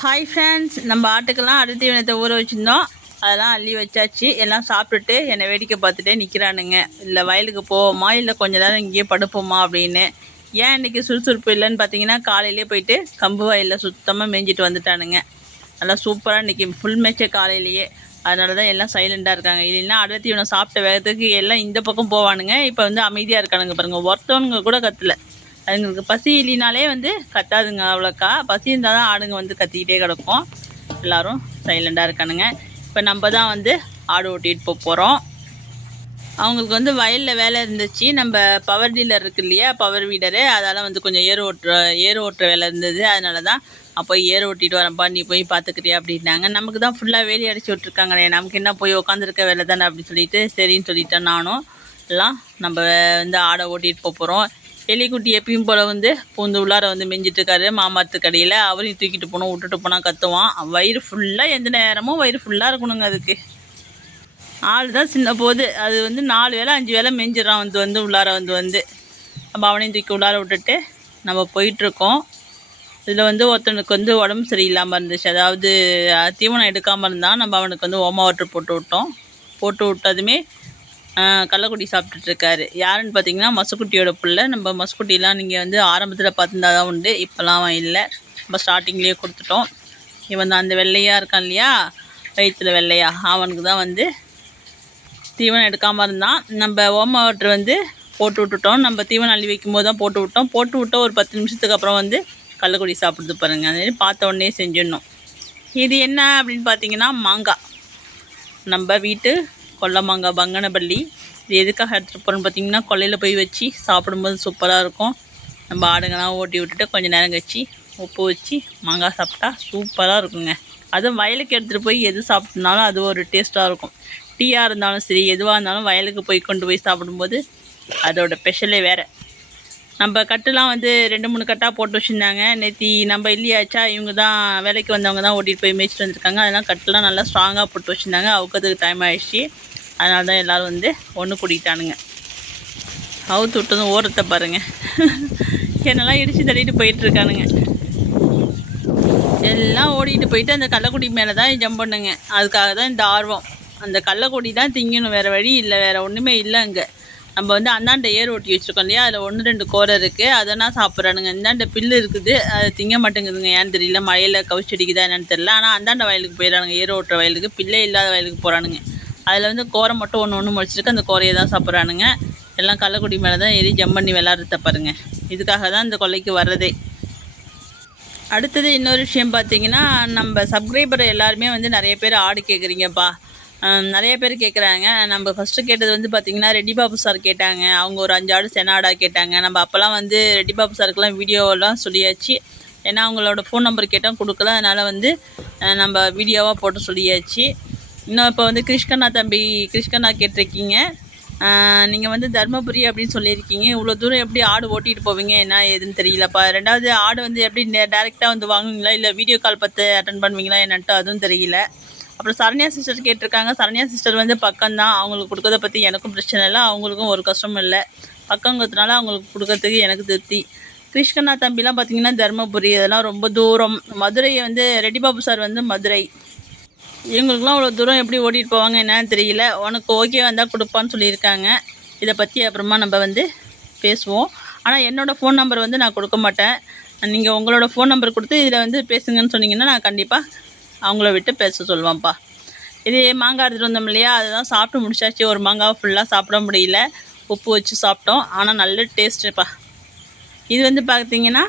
Hi friends, நம்ம ஆட்டுக்கெல்லாம் அடை தீவனத்தை ஊற வச்சுருந்தோம். அதெல்லாம் அள்ளி வச்சாச்சு. எல்லாம் சாப்பிட்டுட்டு என்னை வேடிக்கை பார்த்துட்டே நிற்கிறானுங்க. இல்லை வயலுக்கு போவோமா, இல்லை கொஞ்ச நேரம் இங்கேயே படுப்போமா அப்படின்னு. ஏன் இன்றைக்கி சுறுசுறுப்பு இல்லைன்னு பார்த்தீங்கன்னா, காலையிலே போயிட்டு கம்பு வயலில் சுத்தமாக மேய்ஞ்சிட்டு வந்துட்டானுங்க. நல்லா சூப்பராக இன்றைக்கி ஃபுல் மேய்ச்ச காலையிலேயே. அதனால தான் எல்லாம் சைலண்டாக இருக்காங்க. இல்லைன்னா அடை தீவனம் சாப்பிட்ட வேகத்துக்கு எல்லாம் இந்த பக்கம் போவானுங்க. இப்போ வந்து அமைதியாக இருக்கானுங்க பாருங்கள். ஒருத்தவனுங்க கூட கத்தலை. அதுங்களுக்கு பசி இல்லைனாலே வந்து கத்தாதுங்க அவ்வளோக்கா. பசி இருந்தால் தான் ஆடுங்க வந்து கத்திக்கிட்டே கிடக்கும். எல்லோரும் சைலண்டாக இருக்கானுங்க. இப்போ நம்ம தான் வந்து ஆடு ஓட்டிகிட்டு போகிறோம். அவங்களுக்கு வந்து வயலில் வேலை இருந்துச்சு. நம்ம பவர் டீலர் இருக்கு இல்லையா, பவர் வீடரு, அதால் வந்து கொஞ்சம் ஏர் ஓட்டுற வேலை இருந்தது. அதனால தான் போய் ஏர் ஓட்டிகிட்டு வரப்பா, நீ போய் பார்த்துக்கிறியா அப்படின்னாங்க. நமக்கு தான் ஃபுல்லாக வேலி அடிச்சு விட்ருக்காங்களே, நமக்கு என்ன போய் உட்காந்துருக்க வேலை தானே அப்படின்னு சொல்லிட்டு சரின்னு சொல்லிட்டேன். நானும் எல்லாம் நம்ம வந்து ஆடை ஓட்டிகிட்டு போகிறோம். எலிக்குட்டி எப்பயும் போல் வந்து பூந்து உள்ளார வந்து மெஞ்சிட்ருக்காரு மாமரத்துக்கு அடியில். அவரையும் தூக்கிட்டு போனோம், விட்டுட்டு போனால் கத்துவான். வயிறு ஃபுல்லாக எந்த நேரமும் வயிறு ஃபுல்லாக இருக்கணுங்க. அதுக்கு ஆள் தான் சின்ன போது அது வந்து 4 வேளை 5 வேளை மெஞ்சிடறான் வந்து உள்ளார வந்து நம்ம அவனையும் தூக்கி உள்ளார விட்டுட்டு நம்ம போயிட்டுருக்கோம். இதில் வந்து ஒருத்தனுக்கு வந்து உடம்பு சரியில்லாமல் இருந்துச்சு. அதாவது தீவனம் எடுக்காமல் இருந்தால் நம்ம அவனுக்கு வந்து ஓம வாட்டர் போட்டு விட்டதுமே கள்ளக்குட்டி சாப்பிட்டுட்ருக்காரு. யாருன்னு பார்த்தீங்கன்னா மசுக்குட்டியோட பிள்ளை. நம்ம மசுக்குட்டிலாம் நீங்கள் வந்து ஆரம்பத்தில் பார்த்துருந்தா தான் உண்டு, இப்போலாம் அவன் இல்லை. நம்ம ஸ்டார்டிங்லேயே கொடுத்துட்டோம். இவன் தான் அந்த வெள்ளையாக இருக்கான் இல்லையா, வயிற்றுல வெள்ளையா, அவனுக்கு தான் வந்து தீவனம் எடுக்காமல் இருந்தான். நம்ம ஓம வாட்டர் வந்து போட்டு விட்டுட்டோம். நம்ம தீவனம் அள்ளி வைக்கும் போது தான் போட்டு விட்டோம். ஒரு 10 நிமிஷத்துக்கு அப்புறம் வந்து கள்ளக்குடி சாப்பிடுது பாருங்கள். அது பார்த்த உடனே செஞ்சிடணும். இது என்ன அப்படின்னு பார்த்தீங்கன்னா மாங்காய், நம்ம வீட்டு கொல்லை மாங்காய் பங்கனப்பள்ளி. இது எதுக்காக எடுத்துகிட்டு போகிறோன்னு பார்த்தீங்கன்னா, கொல்லையில் போய் வச்சு சாப்பிடும்போது சூப்பராக இருக்கும். நம்ம ஆடுங்கள்லாம் ஓட்டி விட்டுட்டு கொஞ்சம் நேரம் கழிச்சு உப்பு வச்சு மாங்காய் சாப்பிட்டா சூப்பராக இருக்குங்க. அதுவும் வயலுக்கு எடுத்துகிட்டு போய் எது சாப்பிட்னாலும் அது ஒரு டேஸ்ட்டாக இருக்கும். டீயாக இருந்தாலும் சரி, எதுவாக இருந்தாலும் வயலுக்கு போய் கொண்டு போய் சாப்பிடும்போது அதோட ஸ்பெஷலே வேறு. நம்ம கட்டுலாம் வந்து 2-3 கட்டாக போட்டு வச்சுருந்தாங்க. நேற்று நம்ம இல்லையாச்சா, இவங்க தான் வேலைக்கு வந்தவங்க தான் ஓட்டிகிட்டு போய் மேய்ச்சிட்டு வந்துருக்காங்க. அதெல்லாம் கட்டுலாம் நல்லா ஸ்ட்ராங்காக போட்டு வச்சுருந்தாங்க. அவுக்கிறதுக்கு டைம் ஆகிடுச்சு. அதனால தான் எல்லோரும் வந்து ஒன்று கூட்டிக்கிட்டானுங்க. அவுத்து விட்டதும் ஓரத்தை பாருங்கள். என்னெல்லாம் இடித்து தள்ளிட்டு போயிட்டுருக்கானுங்க. எல்லாம் ஓடிட்டு போயிட்டு அந்த கள்ளக்குடி மேலே தான் ஜம்ப் பண்ணுங்க. அதுக்காக தான் இந்த ஆர்வம். அந்த கள்ளக்குடி தான் திங்கணும், வேறு வழி இல்லை, வேறு ஒன்றுமே இல்லை. அங்கே நம்ம வந்து அந்தாண்ட ஏர் ஓட்டி வச்சுருக்கோம் இல்லையா, அதில் 1-2 கோரை இருக்குது. அதெல்லாம் சாப்பிட்றானுங்க. இந்தாண்ட பில்லு இருக்குது, அது திங்க மாட்டேங்குதுங்க. ஏன்னு தெரியல, மழையில் கவிச்சடிக்குதா என்னன்னு தெரியல. ஆனால் அந்தாண்ட வயலுக்கு போயிடறானுங்க, ஏர் ஓட்டுற வயலுக்கு. பில்லே இல்லாத வயலுக்கு போகிறானுங்க. அதில் வந்து கோரை மட்டும் ஒன்று முளைச்சிருக்கு, அந்த கோரையை தான் சாப்பிட்றானுங்க. எல்லாம் கள்ளக்குடி மேலே தான் ஏறி ஜம்ப் பண்ணி விளாட்றத பாருங்க. இதுக்காக தான் இந்த கொல்லைக்கு வர்றதே. அடுத்தது இன்னொரு விஷயம் பார்த்தீங்கன்னா, நம்ம சப்ஸ்கிரைபர் எல்லாருமே வந்து நிறைய பேர் ஆடு கேட்குறீங்கப்பா. நிறைய பேர் கேட்குறாங்க. நம்ம ஃபஸ்ட்டு கேட்டது வந்து பார்த்திங்கன்னா ரெட்டி பாபு சார் கேட்டாங்க. அவங்க ஒரு 5 ஆடு சென ஆடாக கேட்டாங்க. நம்ம அப்போல்லாம் வந்து ரெட்டி பாபு சாருக்கெல்லாம் வீடியோவெல்லாம் சொல்லியாச்சு. ஏன்னா அவங்களோட ஃபோன் நம்பர் கேட்டால் கொடுக்கல. அதனால் வந்து நம்ம வீடியோவாக போட்டு சொல்லியாச்சு. இன்னும் இப்போ வந்து கிருஷ்ணா கேட்டிருக்கீங்க. நீங்கள் வந்து தர்மபுரி அப்படின்னு சொல்லியிருக்கீங்க. இவ்வளோ தூரம் எப்படி ஆடு ஓட்டிகிட்டு போவீங்க, என்ன ஏதுன்னு தெரியலப்பா. 2வது ஆடு வந்து எப்படி டேரெக்டாக வந்து வாங்குவீங்களா, இல்லை வீடியோ கால் பார்த்து அட்டன் பண்ணுவீங்களா என்னன்ட்டு அதுவும் தெரியல. அப்புறம் சரண்யா சிஸ்டர் கேட்டிருக்காங்க. சரண்யா சிஸ்டர் வந்து பக்கம்தான். அவங்களுக்கு கொடுக்கறத பற்றி எனக்கும் பிரச்சனை இல்லை, அவங்களுக்கும் ஒரு கஷ்டமும் இல்லை. பக்கங்கிறதுனால அவங்களுக்கு கொடுக்கறதுக்கு எனக்கு திருப்தி. கிருஷ்ணா தம்பிலாம் பார்த்திங்கன்னா தர்மபுரி, இதெல்லாம் ரொம்ப தூரம். மதுரையை வந்து ரெட்டி பாபு சார் வந்து மதுரை. இவங்களுக்குலாம் அவ்வளோ தூரம் எப்படி ஓட்டிகிட்டு போவாங்க என்னன்னு தெரியல. உனக்கு ஓகே வந்தால் கொடுப்பான்னு சொல்லியிருக்காங்க. இதை பற்றி அப்புறமா நம்ம வந்து பேசுவோம். ஆனால் என்னோடய ஃபோன் நம்பர் வந்து நான் கொடுக்க மாட்டேன். நீங்கள் உங்களோட ஃபோன் நம்பர் கொடுத்து இதில் வந்து பேசுங்கன்னு சொன்னீங்கன்னா நான் கண்டிப்பாக அவங்கள விட்டு பேச சொல்லுவான்ப்பா. இது மாங்காய் எடுத்துகிட்டு வந்தோம் இல்லையா, அதுதான் சாப்பிட்டு முடிச்சாச்சு. ஒரு மாங்காவை ஃபுல்லாக சாப்பிட முடியல, உப்பு வச்சு சாப்பிட்டோம். ஆனால் நல்ல டேஸ்ட்டுப்பா. இது வந்து பார்த்திங்கன்னா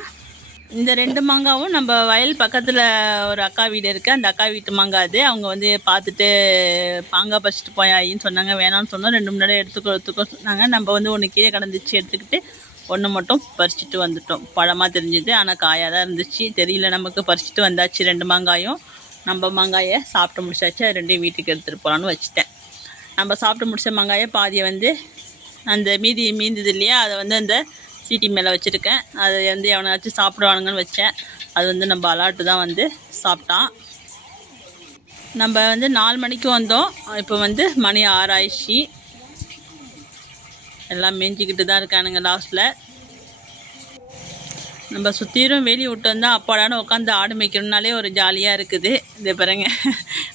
இந்த 2 மாங்காவும் நம்ம வயல் பக்கத்தில் ஒரு அக்கா வீடு இருக்குது. அந்த அக்கா வீட்டு மாங்காய் அது. அவங்க வந்து பார்த்துட்டு மாங்காய் பறிச்சிட்டு போயாயின்னு சொன்னாங்க. வேணான்னு சொன்னோம். 2 மணி நேரம் எடுத்துக்கோ சொன்னாங்க. நம்ம வந்து ஒன்று கீழே கிடந்துச்சு, எடுத்துக்கிட்டு ஒன்று மட்டும் பறிச்சிட்டு வந்துட்டோம். பழமாக தெரிஞ்சுது, ஆனால் காயாக தான் இருந்துச்சு. தெரியல நமக்கு. பறிச்சிட்டு வந்தாச்சு 2 மாங்காயும். நம்ம மாங்காயை சாப்பிட்டு முடிச்சாச்சு. அது 2யும் வீட்டுக்கு எடுத்துகிட்டு போகலான்னு வச்சுட்டேன். நம்ம சாப்பிட்டு முடித்த மாங்காயை பாதியை வந்து அந்த மீந்தது இல்லையா, அதை வந்து அந்த சீட்டி மேலே வச்சுருக்கேன். அதை வந்து எவனாச்சும் சாப்பிடுவானுங்கன்னு வச்சேன். அது வந்து நம்ம அலாட்டு தான் வந்து சாப்பிட்டான். நம்ம வந்து 4 மணிக்கு வந்தோம். இப்போ வந்து மணி 6 ஆயிடுச்சு. எல்லாம் மேய்ஞ்சிக்கிட்டு தான் இருக்கானுங்க லாஸ்ட்டில். நம்ம சுற்றிலும் வேலி விட்டு வந்தால் அப்பாடான்னு உட்காந்து ஆடு மேய்க்கணுன்னாலே ஒரு ஜாலியாக இருக்குது. இந்த பாருங்க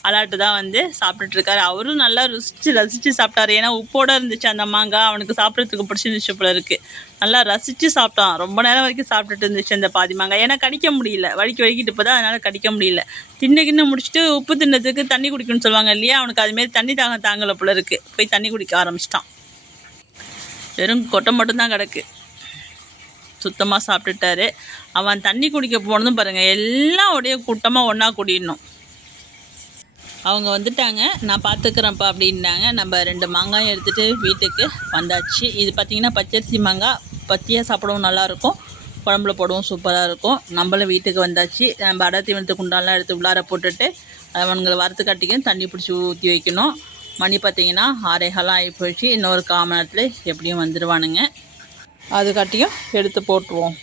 அலாட்டு தான் வந்து சாப்பிட்டுட்ருக்காரு. அவரும் நல்லா ரசித்து சாப்பிட்டாரு. ஏன்னா உப்போடு இருந்துச்சு அந்த மாங்காய், அவனுக்கு சாப்பிட்றதுக்கு பிடிச்சிருந்துச்சு போல இருக்குது. நல்லா ரசித்து சாப்பிட்டான். ரொம்ப நேரம் வரைக்கும் சாப்பிட்டுட்டு இருந்துச்சு அந்த பாதி மாங்காய். ஏன்னா கடிக்க முடியல, வலிக்கிட்டு போதா, அதனால் கடிக்க முடியல. கிண்ணு முடிச்சுட்டு உப்பு தின்னதுக்கு தண்ணி குடிக்கணும்னு சொல்லுவாங்க இல்லையா, அவனுக்கு அதுமாரி தண்ணி தாங்கலை போல இருக்குது. போய் தண்ணி குடிக்க ஆரம்பிச்சிட்டான். வெறும் கொட்டை மட்டும்தான் கிடக்கு. சுத்தமாக சாப்பிட்டுட்டாரு. அவன் தண்ணி குடிக்க போனதும் பாருங்கள், எல்லாம் உடைய கூட்டமாக ஒன்றா கூடிடணும். அவங்க வந்துட்டாங்க, நான் பார்த்துக்கிறேன்ப்பா அப்படின்னாங்க. நம்ம 2 மாங்காயும் எடுத்துகிட்டு வீட்டுக்கு வந்தாச்சு. இது பார்த்திங்கன்னா பச்சரிசி மாங்காய், பச்சையாக சாப்பிடவும் நல்லாயிருக்கும், குழம்புல போடவும் சூப்பராக இருக்கும். நம்மளும் வீட்டுக்கு வந்தாச்சு. நம்ம அடை தீவனத்து குண்டாலாம் எடுத்து உள்ளார போட்டுட்டு அவங்களை வறுத்து கட்டிக்கணும், தண்ணி பிடிச்சி ஊற்றி வைக்கணும். மணி பார்த்திங்கன்னா 6:15 ஆகி போயிடுச்சு. இன்னொரு 1/4 மணி நேரத்தில் எப்படியும் வந்துடுவானுங்க. அது கட்டியும் எடுத்து போட்டுருவோம்.